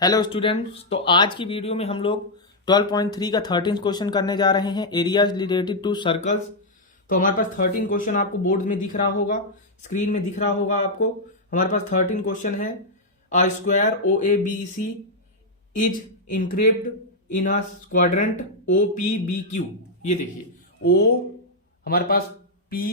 Hello students, तो आज की वीडियो में हम लोग 12.3 का 13 क्वेश्चन करने जा रहे हैं, एरियाज रिलेटेड टू सर्कल्स। तो हमारे पास 13 क्वेश्चन आपको बोर्ड में दिख रहा होगा, स्क्रीन में दिख रहा होगा आपको। हमारे पास 13 क्वेश्चन है। A square O A B C is inscribed in a quadrant O P B Q. ये देखिए, ओ हमारे पास, पी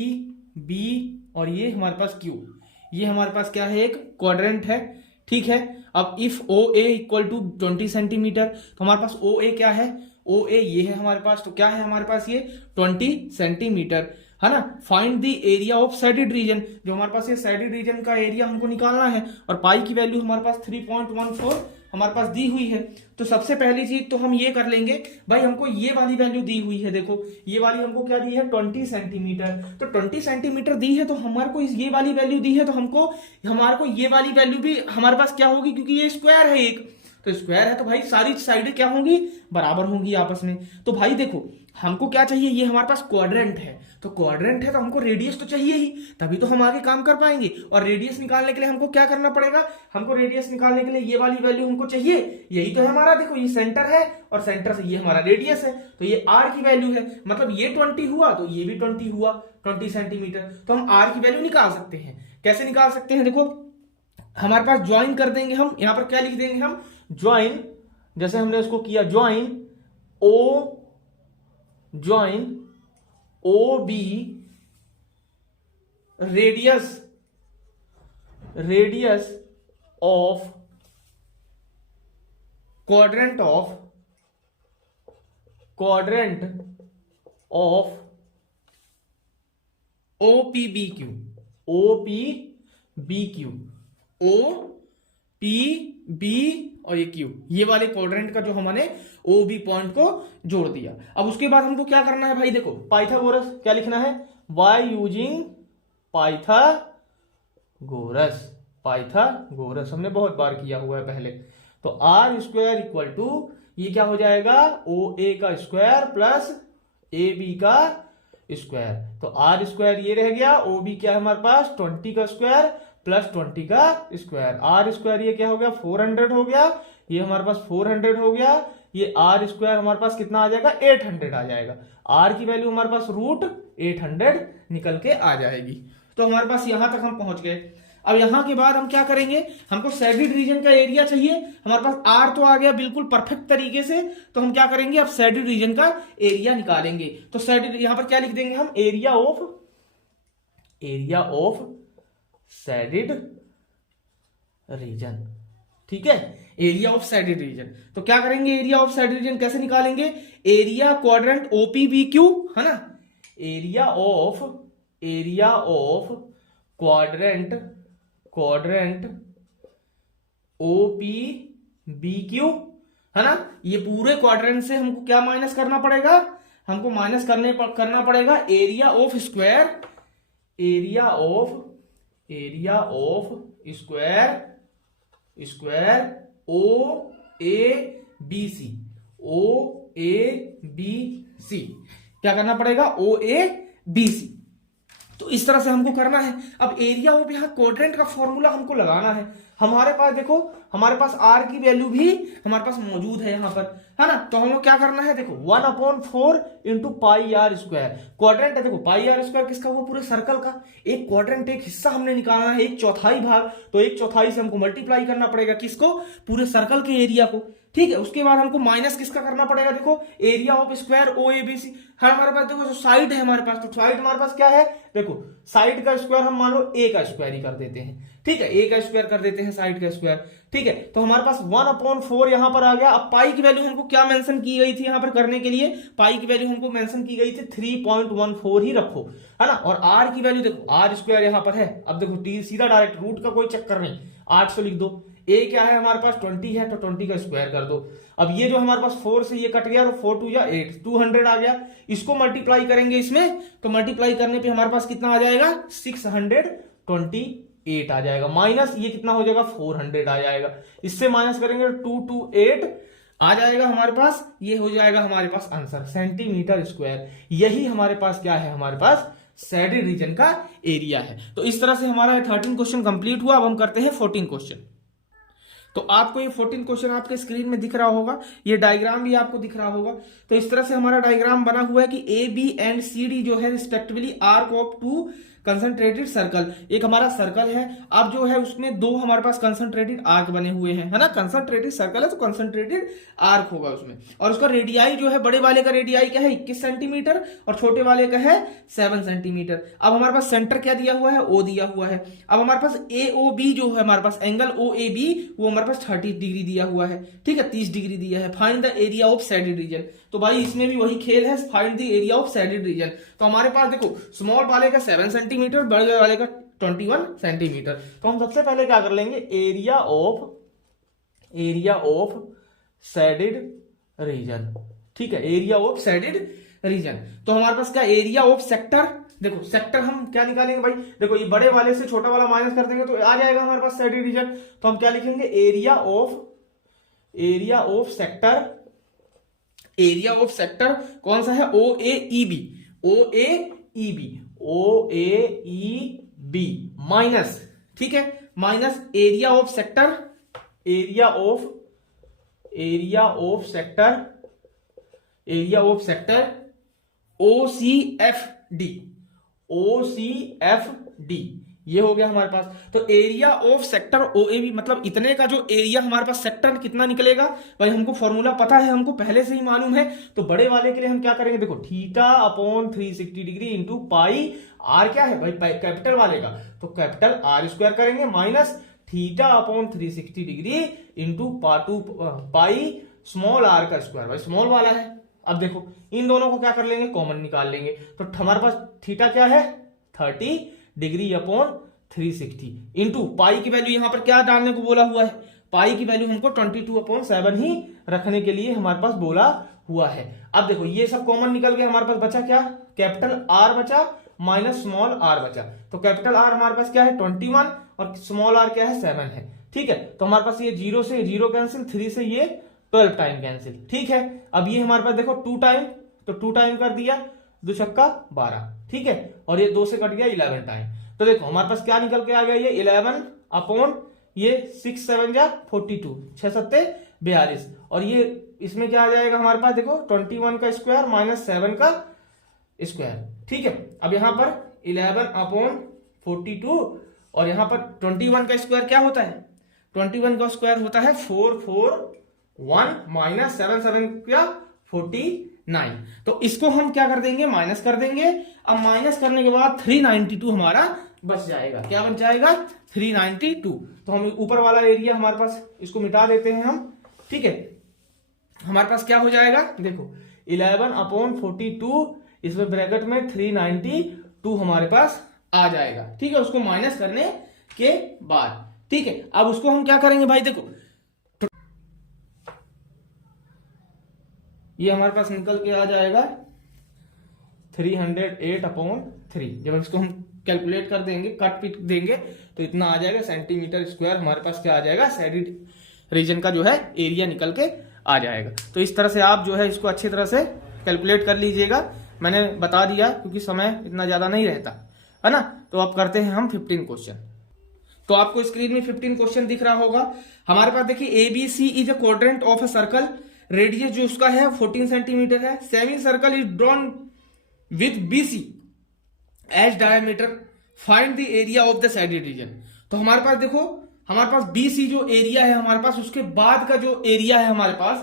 बी और ये हमारे पास क्यू। ये हमारे पास क्या है, एक क्वाड्रेंट है। ठीक है। अब if O A equal to 20 centimetre, तो हमारे पास ओ ए क्या है, ओ ए ये है हमारे पास। तो क्या है हमारे पास, ये 20 सेंटीमीटर है ना। Find the area of shaded region, जो हमारे पास ये सैडिड रीजन का एरिया हमको निकालना है। और पाई की वैल्यू हमारे पास 3.14 हमारे पास दी हुई है। तो सबसे पहली चीज तो हम ये कर लेंगे, भाई हमको ये वाली वैल्यू दी हुई है। देखो ये वाली हमको क्या दी है, 20 सेंटीमीटर। तो 20 सेंटीमीटर दी है, तो हमारे को ये वाली वैल्यू दी है, तो हमारे को ये वाली वैल्यू भी हमारे पास क्या होगी, क्योंकि ये स्क्वायर है एक। तो स्क्वायर है तो भाई सारी साइडें क्या होंगी, बराबर होंगी आपस में। तो भाई देखो हमको क्या चाहिए, ये हमारे पास क्वाड्रेंट है। तो क्वाड्रेंट है तो हमको रेडियस तो चाहिए ही, तभी तो हम आगे काम कर पाएंगे। और रेडियस निकालने के लिए हमको क्या करना पड़ेगा, हमको रेडियस निकालने के लिए ये वाली वैल्यू हमको चाहिए। यही तो है हमारा, देखो ये सेंटर है और सेंटर से ये हमारा रेडियस है, तो ये आर की वैल्यू है। मतलब ये 20 हुआ तो ये भी 20 हुआ, 20 सेंटीमीटर। तो हम आर की वैल्यू निकाल सकते हैं। कैसे निकाल सकते हैं, देखो हमारे पास ज्वाइन कर देंगे हम। यहां पर क्या लिख देंगे हम, ज्वाइन, जैसे हमने उसको किया join O B radius of quadrant of O P B Q, O P B Q, O P B और ये क्यू, ये वाले क्वाड्रेंट का जो हमने ओ बी पॉइंट को जोड़ दिया। अब उसके बाद हमको क्या करना है भाई, देखो पाइथागोरस क्या लिखना है, बाय यूजिंग पाइथागोरस हमने बहुत बार किया हुआ है पहले। तो आर स्क्वायर इक्वल टू, ये क्या हो जाएगा, ओ ए का स्क्वायर प्लस ए बी का स्क्वायर। तो आर स्क्वायर ये रह गया, ओ बी क्या है हमारे पास 20 का स्क्वायर प्लस 20 का स्क्वायर। आर स्क्वायर ये क्या हो गया, 400 हो गया, ये हमारे पास 400 हो गया। ये आर स्क्वायर हमारे पास कितना आ जाएगा, 800 आ जाएगा। आर की वैल्यू हमारे पास √800 निकल के आ जाएगी। तो हमारे पास यहां तक हम पहुंच गए। अब यहां के बाद हम क्या करेंगे, हमको सैडिड रीजन का एरिया चाहिए। हमारे पास आर तो आ गया बिल्कुल परफेक्ट तरीके से। तो हम क्या करेंगे, अब सैडिड रीजन का एरिया निकालेंगे। तो सैडिड यहां पर क्या लिख देंगे हम, एरिया ऑफ सैडिड रीजन। ठीक है, एरिया ऑफ सैडिड रीजन। तो क्या करेंगे, एरिया ऑफ सैडिड रीजन कैसे निकालेंगे, एरिया क्वाड्रेंट ओपीबीक्यू है ना, एरिया ऑफ क्वाड्रेंट ओपीबीक्यू है ना। ये पूरे क्वाड्रेंट से हमको क्या माइनस करना पड़ेगा, हमको माइनस करना पड़ेगा area of square, area of square O A B C, क्या करना पड़ेगा, ओ ए बी सी। तो इस तरह से हमको करना है। अब एरिया ऑफ, यहाँ क्वाड्रेंट का फॉर्मूला हमको लगाना है। हमारे पास देखो, हमारे पास आर की वैल्यू भी हमारे पास मौजूद है यहाँ पर, है ना। तो हमको क्या करना है, देखो 1/4 into pi r square. Quadrant है, देखो पाई आर स्क्वायर किसका हुआ, पूरे सर्कल का। एक क्वाड्रेंट एक हिस्सा हमने निकालना है, 1/4 भाग। तो 1/4 से हमको मल्टीप्लाई करना पड़ेगा किसको, पूरे सर्कल के एरिया को। ठीक है, उसके बाद हमको माइनस किसका करना पड़ेगा, देखो area of square O A B C है हमारे पास। देखो जो साइड है हमारे पास, तो साइड हमारे पास क्या है, देखो साइड का स्क्वायर हम मान लो ए का स्क्वायर ही कर देते हैं। ठीक है, ए का स्क्वायर कर देते हैं साइड का स्क्वायर। ठीक है, तो हमारे पास 1/4 यहां पर आ गया। अब पाई की वैल्यू हमको क्या मेंशन की गई थी यहां पर करने के लिए, पाई की वैल्यू हमको मेंशन की गई थी 3.14 ही रखो, है ना। और आर की वैल्यू देखो, आर स्क्वायर यहां पर है। अब देखो सीधा डायरेक्ट रूट का कोई चक्कर नहीं, 800 लिख दो। ए क्या है हमारे पास 20 है, तो 20 का स्क्वायर कर दो। अब ये जो हमारे पास 4 से ये कट गया, तो 4 2 या 8, 200 आ गया। इसको मल्टीप्लाई करेंगे इसमें, तो मल्टीप्लाई करने पे हमारे पास कितना आ जाएगा, 628 आ जाएगा। माइनस ये कितना हो जाएगा, 400 आ जाएगा। इससे माइनस करेंगे 228 आ जाएगा हमारे पास। ये हो जाएगा हमारे पास आंसर, सेंटीमीटर स्क्वायर। यही हमारे पास क्या है, हमारे पास सैडिड रीजन का एरिया है। तो इस तरह से हमारा 13 क्वेश्चन कंप्लीट हुआ। अब हम करते हैं 14 क्वेश्चन। तो आपको ये 14 क्वेश्चन आपके स्क्रीन में दिख रहा होगा, ये डायग्राम भी आपको दिख रहा होगा। तो इस तरह से हमारा डायग्राम बना हुआ है कि A B and C D जो है respectively arc of two concentrated circle, एक हमारा सर्कल है, अब जो है उसमें दो हमारे पास कंसंट्रेटेड आर्क बने हुए हैं, है ना। कंसंट्रेटेड सर्कल है तो कंसंट्रेटेड आर्क होगा उसमें, और उसका रेडियाई जो है, बड़े वाले का रेडियाई क्या है 21 सेंटीमीटर और छोटे वाले का है 7 सेंटीमीटर। अब हमारे पास सेंटर क्या दिया हुआ है, ओ दिया हुआ है। अब हमारे पास ए ओ बी जो है, हमारे पास एंगल ओ ए बी वो हमारे पास 30 डिग्री दिया हुआ है, ठीक है, 30 डिग्री दिया है। Find the area of shaded region, तो भाई इसमें भी वही खेल है, find the area of shaded region. तो हमारे पास देखो स्मॉल वाले का 7 सेंटीमीटर, बड़े वाले का 21 सेंटीमीटर। तो हम सबसे पहले क्या कर लेंगे, एरिया ऑफ सैडेड रीजन, ठीक है, एरिया ऑफ सैडेड रीजन। तो हमारे पास क्या एरिया ऑफ सेक्टर, देखो सेक्टर हम क्या निकालेंगे भाई, देखो ये बड़े वाले से छोटा वाला माइनस कर देंगे तो आ जाएगा हमारे पास सैडेड रीजन। तो हम क्या लिखेंगे, area of sector, area of sector कौन सा है, ओ ए ई बी माइनस, ठीक है, minus area of sector, area of sector O C F D, ये हो गया हमारे पास। तो area of sector O A B मतलब इतने का जो एरिया हमारे पास सेक्टर कितना निकलेगा भाई, हमको फॉर्मूला पता है, हमको पहले से ही मालूम है। तो बड़े वाले के लिए हम क्या करेंगे, देखो theta upon 360 degree into pi, r क्या है भाई कैपिटल वाले का, तो कैपिटल आर स्क्वायर करेंगे, minus theta upon 360 degree into pi small r का स्क्वायर, भाई स्मॉल वाला है। अब देखो इन दोनों को क्या कर लेंगे, कॉमन निकाल लेंगे। तो हमारे पास थीटा क्या है 30 डिग्री अपॉन 360 इंटू पाई की वैल्यू यहां पर क्या डालने को बोला हुआ है, पाई की वैल्यू हमको 22/7 ही रखने के लिए हमारे पास बोला हुआ है। अब देखो ये सब कॉमन निकल गया, हमारे पास बचा क्या, कैपिटल आर बचा माइनस स्मॉल आर बचा। तो कैपिटल आर हमारे पास क्या है 21 और स्मॉल आर क्या है 7 है, ठीक है। तो हमारे पास ये 0 से 0 कैंसिल, 3 से ये 12 टाइम कैंसिल, ठीक है। अब ये हमारे पास देखो 2 टाइम, तो 2 टाइम कर दिया, 2 छक्का 12, ठीक है, और ये 2 से कट गया 11 टाइम। तो देखो हमारे पास क्या निकल के आ गया, ये 11 अपॉन ये 6 7 जा 42, 6 7 42, और ये इसमें क्या आ जाएगा हमारे पास, देखो 21 का स्क्वायर माइनस 7 का स्क्वायर, ठीक है। अब यहां पर 11 अपॉन 42 और यहां पर 21 का स्क्वायर क्या होता है, 21 का स्क्वायर होता है 441 माइनस 7 7 का 49। तो इसको हम क्या कर देंगे, माइनस कर देंगे। अब माइनस करने के बाद 392 हमारा बच जाएगा, क्या बच जाएगा 392। तो हम ऊपर वाला एरिया हमारे पास इसको मिटा देते हैं हम, ठीक है। हमारे पास क्या हो जाएगा, देखो 11 अपॉन 42, इसमें ब्रैकेट में 392 हमारे पास आ जाएगा, ठीक है, उसको माइनस करने के बाद, ठीक है। अब उसको हम क्या करेंगे भाई, देखो ये हमारे पास निकल के आ जाएगा 308/3। जब इसको हम कैलकुलेट कर देंगे, कट पीट देंगे, तो इतना आ जाएगा सेंटीमीटर स्क्वायर हमारे पास क्या आ जाएगा, सैडेड रीजन का जो है एरिया निकल के आ जाएगा। तो इस तरह से आप जो है इसको अच्छी तरह से कैलकुलेट कर लीजिएगा, मैंने बता दिया क्योंकि समय इतना ज्यादा नहीं रहता है ना। तो अब करते हैं हम 15 क्वेश्चन। तो आपको स्क्रीन में 15 क्वेश्चन दिख रहा होगा। हमारे पास देखिए ABC is a quadrant of a circle, radius जो उसका है 14 सेंटीमीटर है। Semi circle is drawn with BC as diameter, find the area of the shaded region. तो हमारे पास देखो, हमारे पास BC जो एरिया है हमारे पास, उसके बाद का जो एरिया है हमारे पास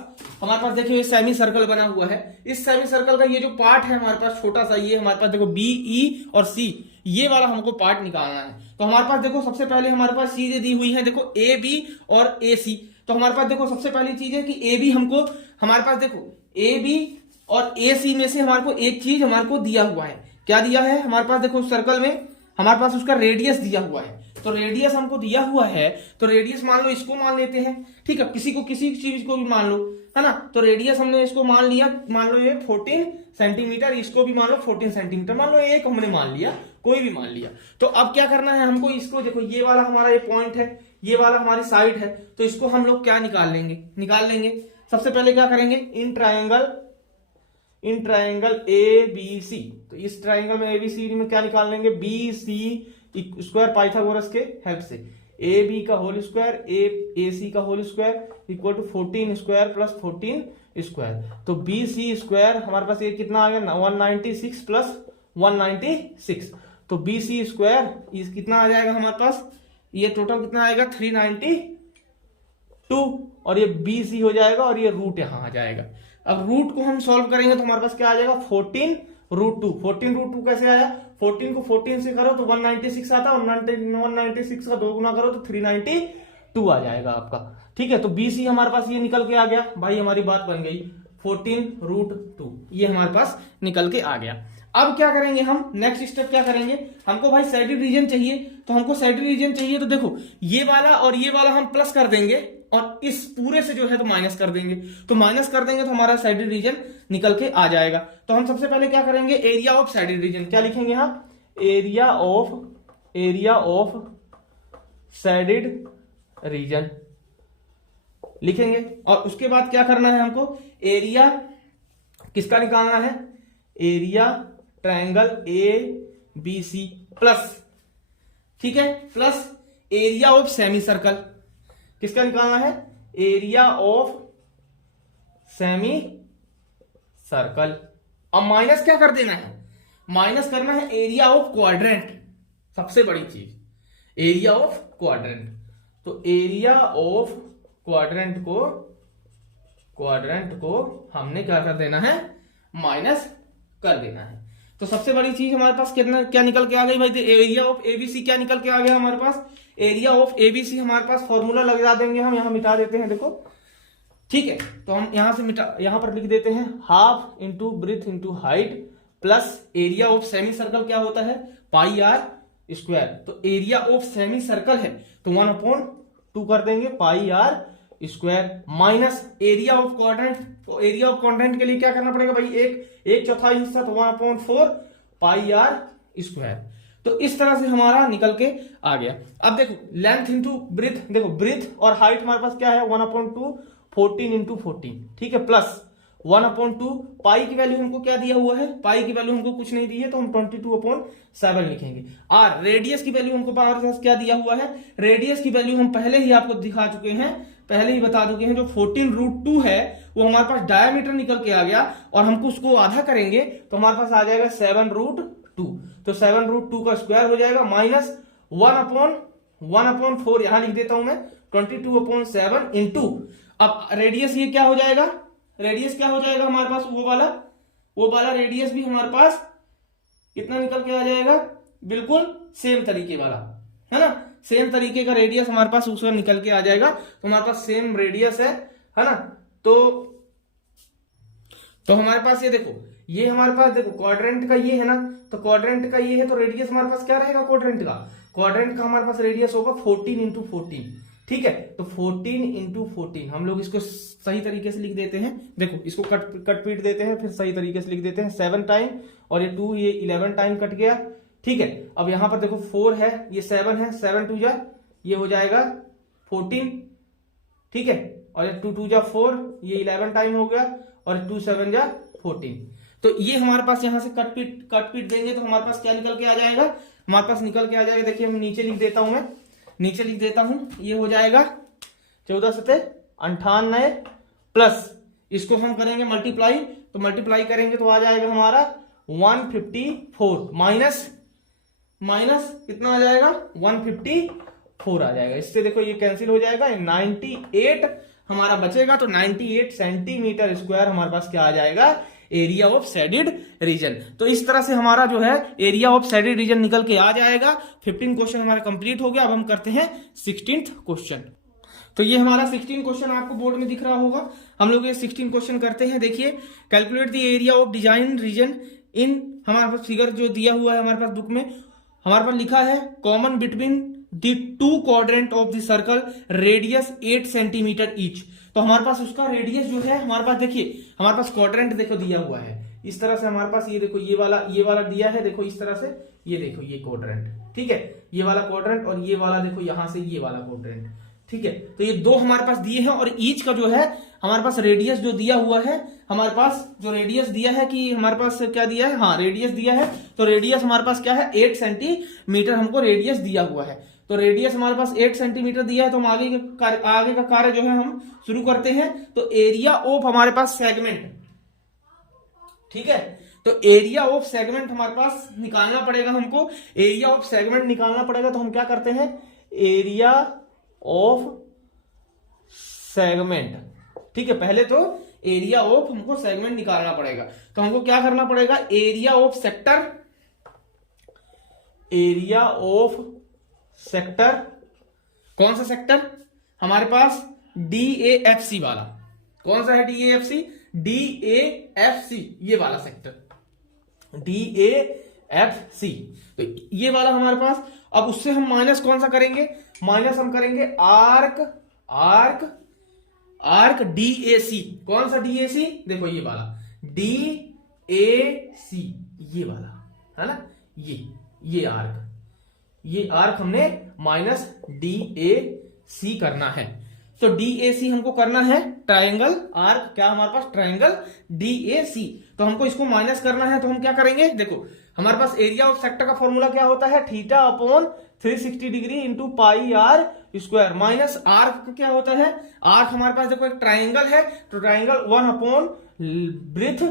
देखिए ये सेमी सर्कल बना हुआ है। इस सेमी सर्कल का ये जो पार्ट है हमारे पास छोटा सा, ये हमारे पास देखो BE और C, ये वाला हमको पार्ट निकालना है। तो हमारे पास देखो सबसे पहले हमारे पास चीजें दी हुई है, देखो AB और AC। तो हमारे पास देखो सबसे पहली चीज है कि AB हमको, हमारे पास देखो AB और AC में से हमारे को एक चीज हमारे को दिया हुआ है, क्या दिया है हमारे पास, देखो सर्कल में हमारे पास उसका रेडियस दिया हुआ है। तो रेडियस हमको दिया हुआ है, तो रेडियस मान लो इसको मान लेते हैं, ठीक है, किसी चीज को भी मान लो, है ना। तो रेडियस हमने इसको मान लिया, मान लो ये 14 सेंटीमीटर, इसको भी मान लो 14 सेंटीमीटर, मान लो एक हमने मान लिया, कोई भी मान लिया। तो अब क्या करना है हमको, इसको देखो ये वाला हमारा ये पॉइंट है, ये वाला हमारी साइड है, तो इसको हम लोग क्या निकाल लेंगे। सबसे पहले क्या करेंगे, इन ट्रायंगल ABC, तो इस ट्रायंगल में ABCD में क्या निकाल लेंगे, BC स्क्वायर पाइथागोरस के हेल्प से। ए बी का होल स्क्वायर ए सी का whole square equal to 14 square plus 14 square. तो बी सी स्क्वायर हमारे पास ये कितना आ गया 196 प्लस 196। तो बी सी स्क्वायर कितना आ जाएगा हमारे पास, ये टोटल कितना आएगा 392 और ये बी सी हो जाएगा और ये रूट यहां आ जाएगा। अब रूट को हम सॉल्व करेंगे तो हमारे पास क्या आ जाएगा 14 रूट 2। 14 रूट 2 कैसे आया, 14 को 14 से करो तो 196 आता है, 196 का 2 गुना करो तो 392 आ जाएगा आपका। ठीक है, तो BC हमारे पास ये निकल के आ गया भाई, हमारी बात बन गई 14 रूट 2, ये हमारे पास निकल के आ गया। अब क्या करेंगे हम, नेक्स्ट स्टेप क्या करेंगे, हमको भाई सैडिड रीजन चाहिए। तो हमको सैडिड रीजन चाहिए तो देखो ये वाला और ये वाला हम प्लस कर देंगे और इस पूरे से जो है तो माइनस कर देंगे। तो माइनस कर देंगे तो हमारा सैडिड रीजन निकल के आ जाएगा। तो हम सबसे पहले क्या करेंगे, एरिया ऑफ सैडिड रीजन क्या लिखेंगे हम, एरिया ऑफ सैडिड रीजन लिखेंगे। और उसके बाद क्या करना है हमको, एरिया किसका निकालना है, एरिया ट्रायंगल ABC प्लस, ठीक है, plus area of semi circle किसका निकालना है, एरिया ऑफ सेमी सर्कल। अब माइनस क्या कर देना है, माइनस करना है एरिया ऑफ क्वाड्रेंट, सबसे बड़ी चीज एरिया ऑफ क्वाड्रेंट। तो एरिया ऑफ क्वाड्रेंट को हमने क्या कर देना है, माइनस कर देना है। तो सबसे बड़ी चीज हमारे पास कितना क्या निकल के आ गई भाई, एरिया ऑफ ABC क्या निकल के आ गया हमारे पास, एरिया ऑफ ABC हमारे पास फॉर्मूला लगा देंगे हम, यहां मिटा देते हैं देखो, ठीक है। तो हम यहां से यहां पर लिख देते हैं half into breadth into height plus area of semi circle क्या होता है पाई आर स्क्वायर। तो एरिया ऑफ सेमी सर्कल है तो 1/2 कर देंगे pi r square minus area of quadrant. तो एरिया ऑफ क्वाड्रेंट के लिए क्या करना पड़ेगा भाई, एक चौथाई हिस्सा तो 1/4 पाई आर स्क्वायर। तो इस तरह से हमारा निकल के आ गया। अब देखो लेंथ इंटू ब्रीथ, देखो ब्रीथ और हाइट हमारे पास क्या है 1/2 14 इंटू 14, ठीक है, प्लस 1/2 पाई की वैल्यू हमको क्या दिया हुआ है, पाई की वैल्यू हमको कुछ नहीं दी है तो हम 22/7 लिखेंगे। आर रेडियस की वैल्यू हमको पास क्या दिया हुआ है, रेडियस की वैल्यू हम पहले ही आपको दिखा चुके हैं, पहले ही बता चुके हैं, जो 14 रूट 2 है वो हमारे पास डायमीटर निकल के आ गया और हमको उसको आधा करेंगे तो हमारे पास आ जाएगा 7 रूट 2। तो 7 रूट 2 का स्क्वायर हो जाएगा माइनस 1/4 यहां लिख देता हूं मैं 22/7 इंटू, अब रेडियस ये क्या हो जाएगा, रेडियस क्या हो जाएगा हमारे पास, वो वाला रेडियस भी हमारे पास कितना निकल के आ जाएगा, बिल्कुल सेम तरीके वाला है ना, सेम तरीके का रेडियस हमारे पास उसका निकल के आ जाएगा। तो हमारे पास सेम रेडियस है ना। तो हमारे पास ये देखो, ये हमारे पास देखो क्वाड्रेंट का ये है ना, तो क्वाड्रेंट का ये है तो रेडियस हमारे पास क्या रहेगा, क्वाड्रेंट का हमारे पास रेडियस होगा 14 इंटू 14, ठीक है। तो 14 इंटू 14 हम लोग इसको सही तरीके से लिख देते हैं, देखो इसको कट पीट देते हैं, फिर सही तरीके से लिख देते हैं 7 टाइम और ये 2 ये 11 टाइम कट गया, ठीक है। अब यहां पर देखो 4 है, ये 7 है, 7 2 जा ये हो जाएगा 14, ठीक है, और ये 2 2 जा 4 ये 11 टाइम हो गया और 2 7 जा 14। तो ये हमारे पास यहां से कट पीट देंगे तो हमारे पास क्या निकल के आ जाएगा, हमारे पास निकल के आ जाएगा, देखिए मैं नीचे लिख देता हूं, ये हो जाएगा 14 7 98 प्लस इसको हम करेंगे मल्टीप्लाई, तो मल्टीप्लाई करेंगे तो आ जाएगा हमारा 154 माइनस कितना आ जाएगा 154 आ जाएगा। इससे देखो ये कैंसिल हो जाएगा, 98 हमारा बचेगा। तो 98 सेंटीमीटर स्क्वायर हमारे पास क्या आ जाएगा, एरिया ऑफ सैडिड रीजन। तो इस तरह से हमारा जो है एरिया ऑफ सैडिड रीजन निकल के आ जाएगा। 15 क्वेश्चन हमारा कंप्लीट हो गया। अब हम करते हैं 16th क्वेश्चन। तो ये हमारा 16 क्वेश्चन आपको बोर्ड में दिख रहा होगा। हम लोग ये 16 क्वेश्चन करते हैं। देखिए, calculate the area of design region in, हमारे पास फिगर जो दिया हुआ है हमारे पास बुक में, हमारे पास लिखा है common between the 2 quadrant of the circle radius 8 centimetre each. तो हमारे पास उसका रेडियस जो है हमारे पास, देखिए हमारे पास क्वाड्रेंट देखो दिया हुआ है इस तरह से, हमारे पास ये देखो ये वाला दिया है, देखो इस तरह से, ये देखो ये क्वाड्रेंट, ठीक है, ये वाला क्वाड्रेंट और ये वाला देखो यहां से ये वाला क्वाड्रेंट, ठीक है। तो ये दो हमारे पास दिए हैं और ईच का जो है हमारे पास रेडियस जो दिया हुआ है, हमारे पास जो रेडियस दिया है कि हमारे पास क्या दिया है, हाँ रेडियस दिया है। तो रेडियस हमारे पास क्या है 8 सेंटीमीटर हमको रेडियस दिया हुआ है। तो रेडियस हमारे पास 8 सेंटीमीटर दिया है, तो हम आगे का कार्य जो है हम शुरू करते हैं। तो एरिया ऑफ हमारे पास सेगमेंट, ठीक है, तो एरिया ऑफ सेगमेंट हमारे पास निकालना पड़ेगा हमको। एरिया ऑफ सेगमेंट निकालना पड़ेगा, तो हम क्या करते हैं, एरिया ऑफ सेगमेंट, ठीक है। पहले तो एरिया ऑफ हमको सेगमेंट निकालना पड़ेगा, तो हमको क्या करना पड़ेगा, area of sector, area of sector, कौन सा सेक्टर हमारे पास, DAFC वाला, कौन सा है DAFC, DAFC ये वाला सेक्टर, DAFC, तो ये वाला हमारे पास। अब उससे हम माइनस कौन सा करेंगे, माइनस हम करेंगे आर्क DAC, कौन सा DAC, देखो ये वाला DAC, ये वाला है ना, ये आर्क हमने माइनस DAC करना है। तो DAC हमको करना है ट्रायंगल आर्क, क्या हमारे पास ट्रायंगल DAC, तो हमको इसको माइनस करना है। तो हम क्या करेंगे, देखो हमारे पास एरिया ऑफ सेक्टर का फॉर्मूला क्या होता है, theta upon 360 degree into pi r square, minus arc का क्या होता है, आर्क हमारे पास देखो एक ट्राइंगल है, तो triangle 1 upon breath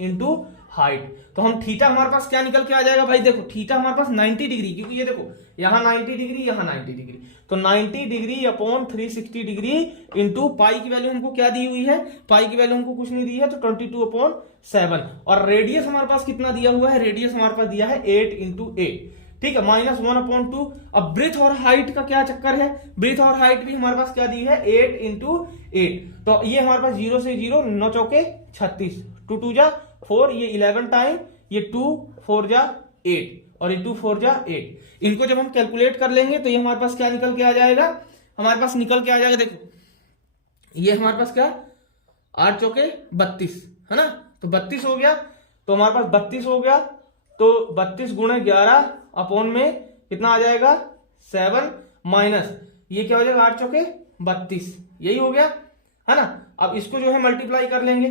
into height. तो हम थीटा हमारे पास क्या निकल के आ जाएगा भाई, देखो थीटा हमारे पास 90 डिग्री, क्योंकि ये देखो यहाँ 90 डिग्री, यहाँ 90 डिग्री, तो 90 डिग्री अपॉन 360 डिग्री इंटू पाई की वैल्यू हमको क्या दी हुई है, पाई की वैल्यू हमको कुछ नहीं दी है, तो 22/7। और रेडियस हमारे पास कितना दिया हुआ है, रेडियस हमारे पास दिया है 8 × 8, ठीक है, -1/2। अब ब्रेथ और हाइट का क्या चक्कर है, ब्रेथ और हाइट भी हमारे पास क्या दी है, 8 × 8, तो ये हमारे पास 0 से 0, 9 चौके 36, 2 2 जा 4, ये 11 टाइम, ये 2 4 जा 8 और ये 2 4 जा 8। इनको जब हम कैलकुलेट कर लेंगे तो ये हमारे पास क्या निकल के आ जाएगा, हमारे पास निकल के आ जाएगा, देखो ये हमारे पास क्या 8 चौके 32 है ना, तो 32 हो गया, तो हमारे पास 32 हो गया, तो 32 × 11 अपॉन में कितना आ जाएगा 7, माइनस ये क्या हो जाएगा 8 चौके 32, यही हो गया है ना। अब इसको जो है मल्टीप्लाई कर लेंगे,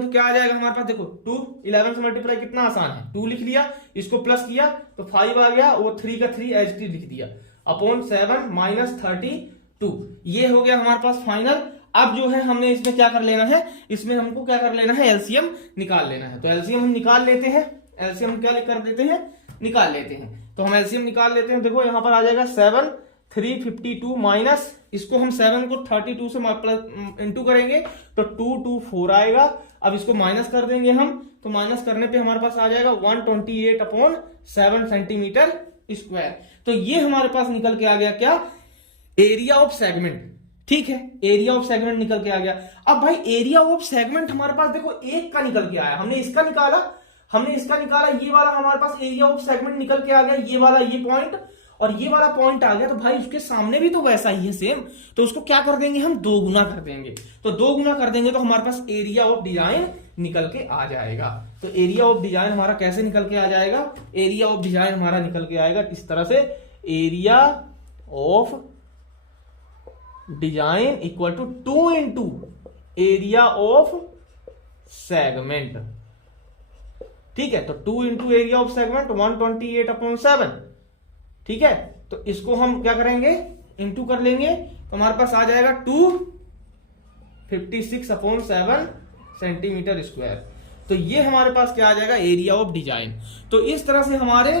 तो क्या आ जाएगा हमारे पास, देखो 2 11 से मल्टीप्लाई कितना आसान है, 2 लिख लिया, इसको प्लस किया तो 5 आ गया, और 3 का 3 एच टी लिख दिया, अपॉन 7 - 32, ये हो गया हमारे पास फाइनल। अब जो है हमने इसमें क्या कर लेना है, इसमें हमको क्या कर लेना है, एलसीएम निकाल लेना है। तो एलसीएम हम निकाल लेते हैं, एलसीएम क्या कर देते हैं, निकाल लेते हैं। तो हम एलसीएम निकाल लेते हैं, देखो यहां पर आ जाएगा 7 352 माइनस, इसको हम 7 को 32 से इंटू करेंगे तो 2 2 4 आएगा। अब इसको माइनस कर देंगे हम, तो माइनस करने पे हमारे पास आ जाएगा 128/7 सेंटीमीटर स्क्वायर। तो ये हमारे पास निकल के आ गया क्या, एरिया ऑफ सेगमेंट, ठीक है, एरिया ऑफ सेगमेंट निकल के आ गया। अब भाई एरिया ऑफ सेगमेंट हमारे पास देखो एक का निकल के आया, हमने इसका निकाला, ये वाला हमारे पास एरिया ऑफ सेगमेंट निकल के आ गया, ये वाला, ये पॉइंट और ये वाला पॉइंट आ गया, तो भाई उसके सामने भी तो वैसा ही है सेम, तो उसको क्या कर देंगे हम, 2 गुना कर देंगे। तो 2 गुना कर देंगे तो हमारे पास एरिया ऑफ डिजाइन निकल के आ जाएगा। तो एरिया ऑफ डिजाइन हमारा कैसे निकल के आ जाएगा, एरिया ऑफ डिजाइन हमारा निकल के आएगा इस तरह से, area of design equal to 2 × area of segment, ठीक है। तो 2 × एरिया ऑफ सेगमेंट 128/7, ठीक है। तो इसको हम क्या करेंगे, इंटू कर लेंगे, तो हमारे पास आ जाएगा 256/7 सेंटीमीटर स्क्वायर। तो ये हमारे पास क्या आ जाएगा, एरिया ऑफ डिजाइन। तो इस तरह से हमारे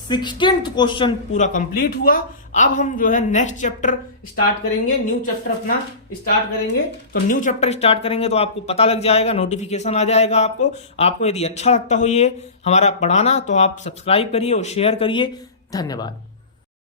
16th क्वेश्चन पूरा कंप्लीट हुआ। अब हम जो है नेक्स्ट चैप्टर स्टार्ट करेंगे, न्यू चैप्टर अपना स्टार्ट करेंगे। तो न्यू चैप्टर स्टार्ट करेंगे तो आपको पता लग जाएगा, नोटिफिकेशन आ जाएगा आपको यदि अच्छा लगता हो ये हमारा पढ़ाना, तो आप सब्सक्राइब करिए और शेयर करिए। धन्यवाद।